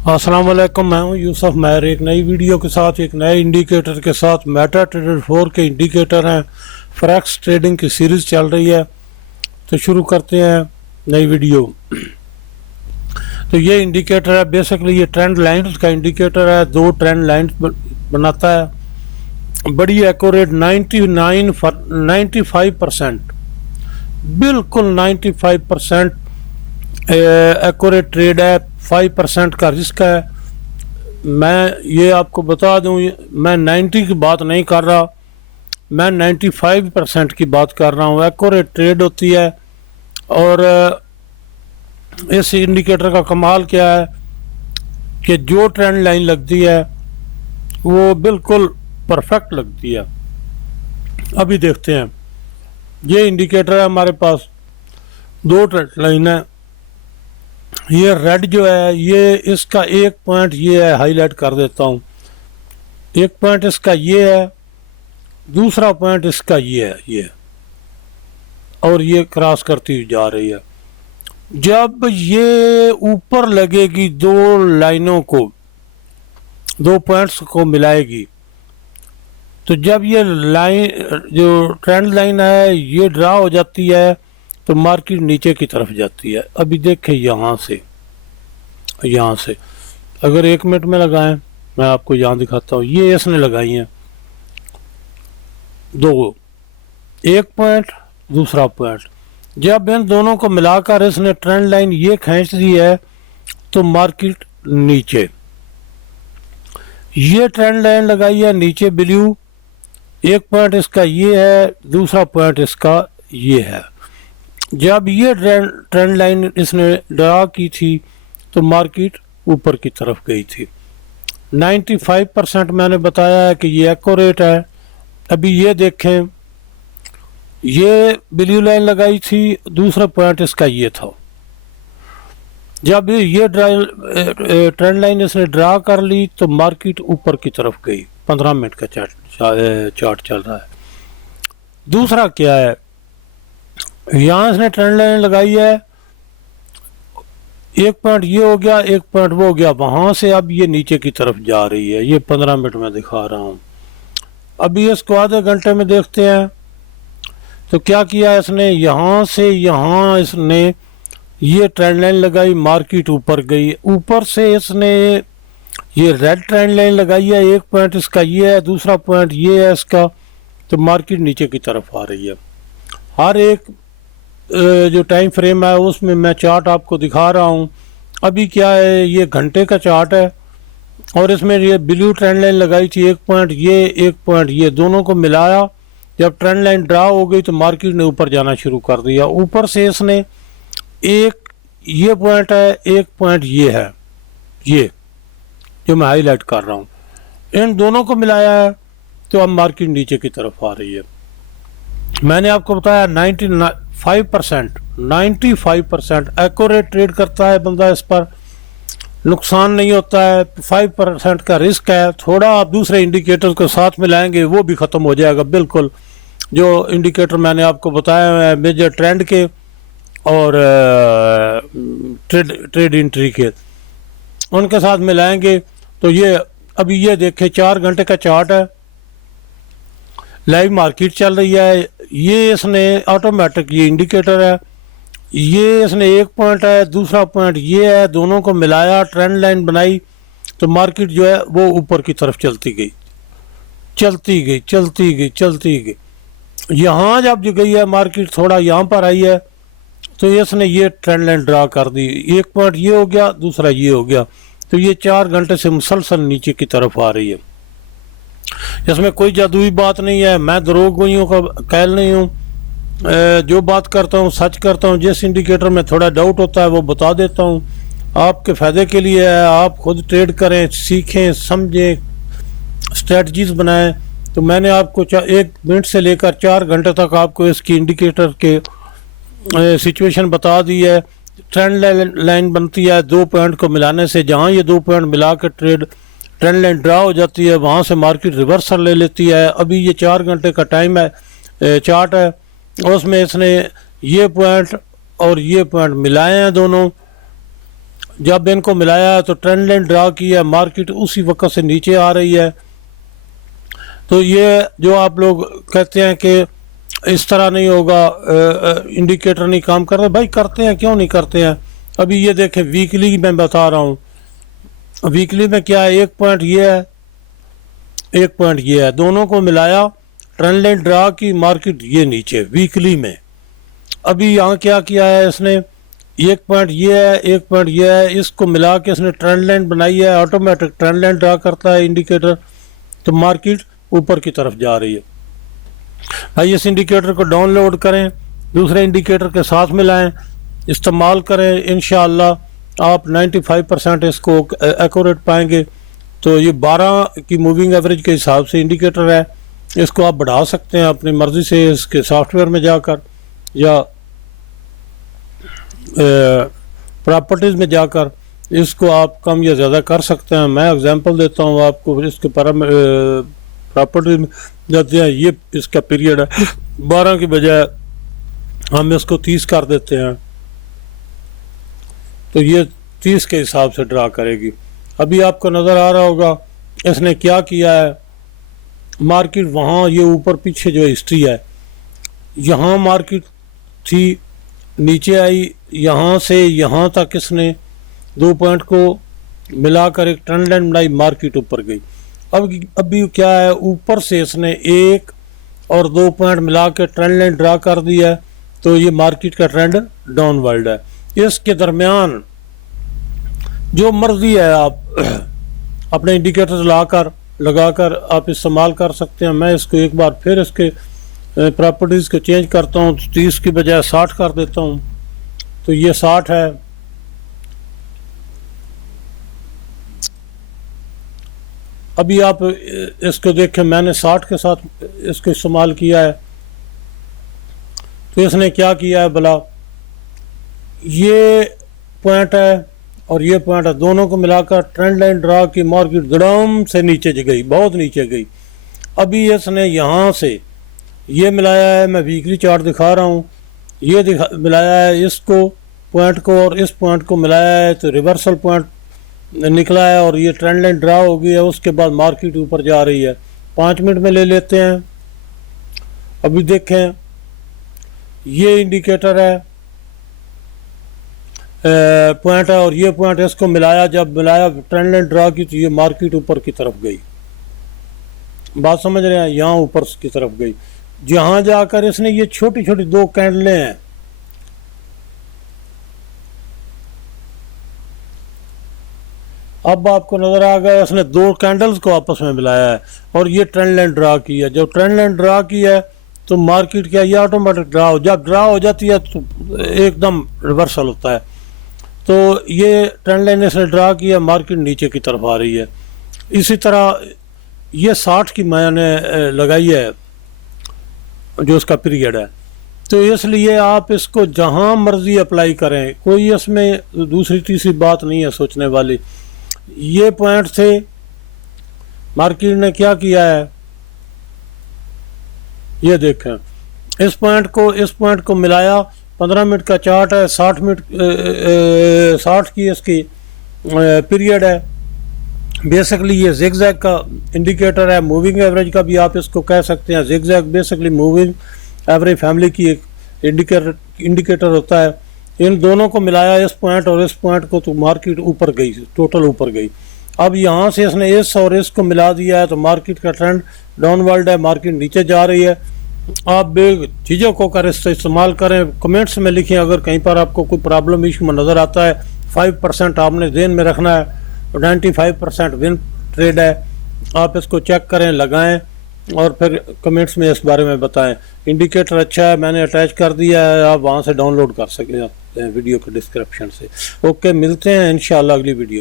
अस्सलाम वालेकुम, मैं हूं यूसुफ महर। एक नई वीडियो के साथ एक नए इंडिकेटर के साथ मेटा ट्रेडर 4 के इंडिकेटर हैं। फॉरेक्स ट्रेडिंग की सीरीज़ चल रही है, तो शुरू करते हैं नई वीडियो। तो ये इंडिकेटर है, बेसिकली ये ट्रेंड लाइंस का इंडिकेटर है। दो ट्रेंड लाइंस बनाता है। बड़ी एक्यूरेट 95% बिल्कुल 95% एक्यूरेट ट्रेड है। 5% का रिस्क है। मैं ये आपको बता दूं, मैं 90 की बात नहीं कर रहा, मैं 95% की बात कर रहा हूँ। एक्यूरेट ट्रेड होती है। और इस इंडिकेटर का कमाल क्या है कि जो ट्रेंड लाइन लगती है वो बिल्कुल परफेक्ट लगती है। अभी देखते हैं, ये इंडिकेटर है हमारे पास, दो ट्रेंड लाइन है। ये रेड जो है, ये इसका एक पॉइंट ये है, हाईलाइट कर देता हूँ। एक पॉइंट इसका ये है, दूसरा पॉइंट इसका ये है, ये, और ये क्रॉस करती हुई जा रही है। जब ये ऊपर लगेगी, दो लाइनों को, दो पॉइंट्स को मिलाएगी, तो जब ये लाइन जो ट्रेंड लाइन है ये ड्रा हो जाती है, तो मार्केट नीचे की तरफ जाती है। अभी देखें, यहाँ से अगर 1 मिनट में लगाएं, मैं आपको यहाँ दिखाता हूँ। ये इसने लगाई हैं दो, एक पॉइंट दूसरा पॉइंट। जब इन दोनों को मिलाकर इसने ट्रेंड लाइन ये खींच दी है, तो मार्केट नीचे, ये ट्रेंड लाइन लगाई है नीचे ब्लू। एक पॉइंट इसका ये है, दूसरा पॉइंट इसका ये है। जब ये ट्रेंड लाइन इसने ड्रा की थी, तो मार्केट ऊपर की तरफ गई थी। 95% मैंने बताया है कि ये एक्यूरेट है। अभी ये देखें, ये ब्लू लाइन लगाई थी, दूसरा पॉइंट इसका ये था। जब ये ट्रेंड लाइन इसने ड्रा कर ली, तो मार्केट ऊपर की तरफ गई। 15 मिनट का चार्ट चल रहा है। दूसरा क्या है, यहाँ इसने ट्रेंड लाइन लगाई है, एक पॉइंट ये हो गया, एक पॉइंट वो हो गया, वहां से अब ये नीचे की तरफ जा रही है। ये 15 मिनट में दिखा रहा हूँ। अभी इसको आधे घंटे में देखते हैं। तो क्या किया इसने, यहाँ से यहाँ इसने ये ट्रेंड लाइन लगाई, मार्केट ऊपर गई। ऊपर से इसने ये रेड ट्रेंड लाइन लगाई है, एक पॉइंट इसका ये है, दूसरा पॉइंट ये है इसका, तो मार्केट नीचे की तरफ आ रही है। हर एक जो टाइम फ्रेम है उसमें मैं चार्ट आपको दिखा रहा हूँ। अभी क्या है, ये घंटे का चार्ट है, और इसमें ये ब्लू ट्रेंड लाइन लगाई थी, एक पॉइंट ये, एक पॉइंट ये, दोनों को मिलाया। जब ट्रेंड लाइन ड्रा हो गई, तो मार्केट ने ऊपर जाना शुरू कर दिया। ऊपर से इसने एक ये पॉइंट है, एक पॉइंट ये है, ये जो मैं हाईलाइट कर रहा हूँ, इन दोनों को मिलाया है, तो अब मार्केट नीचे की तरफ आ रही है। मैंने आपको बताया 95% एक्यूरेट ट्रेड करता है बंदा, इस पर नुकसान नहीं होता है। 5% का रिस्क है। थोड़ा आप दूसरे इंडिकेटर को साथ में लाएंगे, वो भी ख़त्म हो जाएगा बिल्कुल। जो इंडिकेटर मैंने आपको बताया है मेजर ट्रेंड के और ट्रेड एंट्री के, उनके साथ मिलाएंगे, तो ये अभी ये देखें, 4 घंटे का चार्ट है, लाइव मार्केट चल रही है। ये इसने ऑटोमेटिक ये इंडिकेटर है, ये इसने एक पॉइंट है, दूसरा पॉइंट ये है, दोनों को मिलाया, ट्रेंड लाइन बनाई, तो मार्केट जो है वो ऊपर की तरफ चलती गई, चलती गई, चलती गई, चलती गई। यहाँ जब जो गई है मार्केट, थोड़ा यहाँ पर आई है, तो इसने ये ट्रेंड लाइन ड्रा कर दी। एक पॉइंट ये हो गया, दूसरा ये हो गया, तो ये 4 घंटे से मुसलसल नीचे की तरफ आ रही है। इसमें कोई जादुई बात नहीं है, मैं दरोगोइयों का कहल नहीं हूँ। जो बात करता हूँ सच करता हूँ। जिस इंडिकेटर में थोड़ा डाउट होता है वो बता देता हूँ, आपके फ़ायदे के लिए है। आप खुद ट्रेड करें, सीखें, समझें, स्ट्रेटजीज बनाएं। तो मैंने आपको 1 मिनट से लेकर 4 घंटे तक आपको इसकी इंडिकेटर के सिचुएशन बता दी है। ट्रेंड लाइन बनती है 2 पॉइंट को मिलाने से। जहाँ ये 2 पॉइंट मिला कर ट्रेंड लाइन ड्रा हो जाती है, वहाँ से मार्केट रिवर्सल ले लेती है। अभी ये 4 घंटे का टाइम है, चार्ट है, उसमें इसने ये पॉइंट और ये पॉइंट मिलाए हैं दोनों। जब इनको मिलाया है तो ट्रेंड लाइन ड्रा की है, मार्केट उसी वक्त से नीचे आ रही है। तो ये जो आप लोग कहते हैं कि इस तरह नहीं होगा, इंडिकेटर नहीं काम कर रहे, भाई करते हैं, क्यों नहीं करते हैं। अभी ये देखें वीकली मैं बता रहा हूँ, वीकली में क्या है, एक पॉइंट ये है, एक पॉइंट ये है, दोनों को मिलाया, ट्रेंड लाइन ड्रा की, मार्केट ये नीचे वीकली में। अभी यहाँ क्या किया है इसने, एक पॉइंट ये है, एक पॉइंट ये है, इसको मिला के इसने ट्रेंड लाइन बनाई है, ऑटोमेटिक ट्रेंड लाइन ड्रा करता है इंडिकेटर, तो मार्केट ऊपर की तरफ जा रही है। भाई इस इंडिकेटर को डाउनलोड करें, दूसरे इंडिकेटर के साथ मिलाएं, इस्तेमाल करें, इंशाअल्लाह आप 95% इसको एक्यूरेट पाएंगे। तो ये 12 की मूविंग एवरेज के हिसाब से इंडिकेटर है, इसको आप बढ़ा सकते हैं अपनी मर्ज़ी से, इसके सॉफ्टवेयर में जाकर या प्रॉपर्टीज़ में जाकर इसको आप कम या ज़्यादा कर सकते हैं। मैं एग्जांपल देता हूँ आपको, इसके प्रॉपर्टीज में जाते हैं, ये इसका पीरियड है 12 की बजाय हम इसको 30 कर देते हैं, तो ये 30 के हिसाब से ड्रा करेगी। अभी आपको नज़र आ रहा होगा इसने क्या किया है, मार्केट वहाँ ये ऊपर पीछे जो हिस्ट्री है, यहाँ मार्केट थी, नीचे आई, यहाँ से यहाँ तक इसने 2 पॉइंट को मिलाकर एक ट्रेंड लाइन बनाई, मार्केट ऊपर गई। अभी क्या है, ऊपर से इसने 1 और 2 पॉइंट मिला के ट्रेंड लाइन ड्रा कर दिया है, तो ये मार्केट का ट्रेंड डाउनवर्ड है। इसके दरमियान जो मर्जी है आप अपने इंडिकेटर लगाकर आप इस्तेमाल कर सकते हैं। मैं इसको एक बार फिर इसके प्रॉपर्टीज़ को चेंज करता हूँ, 30 की बजाय 60 कर देता हूँ, तो ये 60 है। अभी आप इसको देखें, मैंने 60 के साथ इसको इस्तेमाल किया है, तो इसने क्या किया है भला, ये पॉइंट है और ये पॉइंट है, दोनों को मिलाकर ट्रेंड लाइन ड्रा की, मार्केट धड़ाम से नीचे गई, बहुत नीचे गई। अभी इसने यहाँ से ये मिलाया है, मैं वीकली चार्ट दिखा रहा हूँ, ये मिलाया है इसको पॉइंट को और इस पॉइंट को मिलाया है, तो रिवर्सल पॉइंट निकला है और ये ट्रेंड लाइन ड्रा हो गई है। उसके बाद मार्केट ऊपर जा रही है। 5 मिनट में ले लेते हैं। अभी देखें ये इंडिकेटर है, पॉइंट है और ये पॉइंट, इसको मिलाया, जब मिलाया ट्रेंड लाइन ड्रा की, तो ये मार्केट ऊपर की तरफ गई। बात समझ रहे हैं, यहाँ ऊपर की तरफ गई। जहाँ जाकर इसने ये छोटी छोटी 2 कैंडलें हैं, अब आपको नजर आ गया, इसने 2 कैंडल्स को आपस में मिलाया है और ये ट्रेंड लाइन ड्रा की है। जब ट्रेंड लाइन ड्रा की है तो मार्केट क्या, ये ऑटोमेटिक जब ड्रा हो जाती है तो एकदम रिवर्सल होता है। तो ये ट्रेंड लाइन इसने ड्रा की है, मार्केट नीचे की तरफ आ रही है। इसी तरह ये 60 की मैंने लगाई है जो उसका पीरियड है, तो इसलिए आप इसको जहाँ मर्जी अप्लाई करें, कोई इसमें दूसरी तीसरी बात नहीं है सोचने वाली। ये पॉइंट थे, मार्केट ने क्या किया है, ये देखें, इस पॉइंट को मिलाया, 15 मिनट का चार्ट है, 60 की इसकी पीरियड है। बेसिकली ये जिगजैग का इंडिकेटर है, मूविंग एवरेज का भी आप इसको कह सकते हैं। Zigzag basically moving average family की एक इंडिकेटर होता है। इन दोनों को मिलाया, इस पॉइंट और इस पॉइंट को, तो मार्केट ऊपर गई, टोटल ऊपर गई। अब यहाँ से इसने इस और इसको मिला दिया है, तो मार्केट का ट्रेंड डाउनवर्ड है, मार्केट नीचे जा रही है। आप बेझिझक होकर इससे इस्तेमाल करें। कमेंट्स में लिखें अगर कहीं पर आपको कोई प्रॉब्लम इशू में नज़र आता है। 5% आपने ध्यान में रखना है, 95% विन ट्रेड है। आप इसको चेक करें, लगाएं और फिर कमेंट्स में इस बारे में बताएं। इंडिकेटर अच्छा है, मैंने अटैच कर दिया है, आप वहाँ से डाउनलोड कर सकते हैं वीडियो के डिस्क्रिप्शन से। ओके, मिलते हैं इंशाल्लाह अगली वीडियो।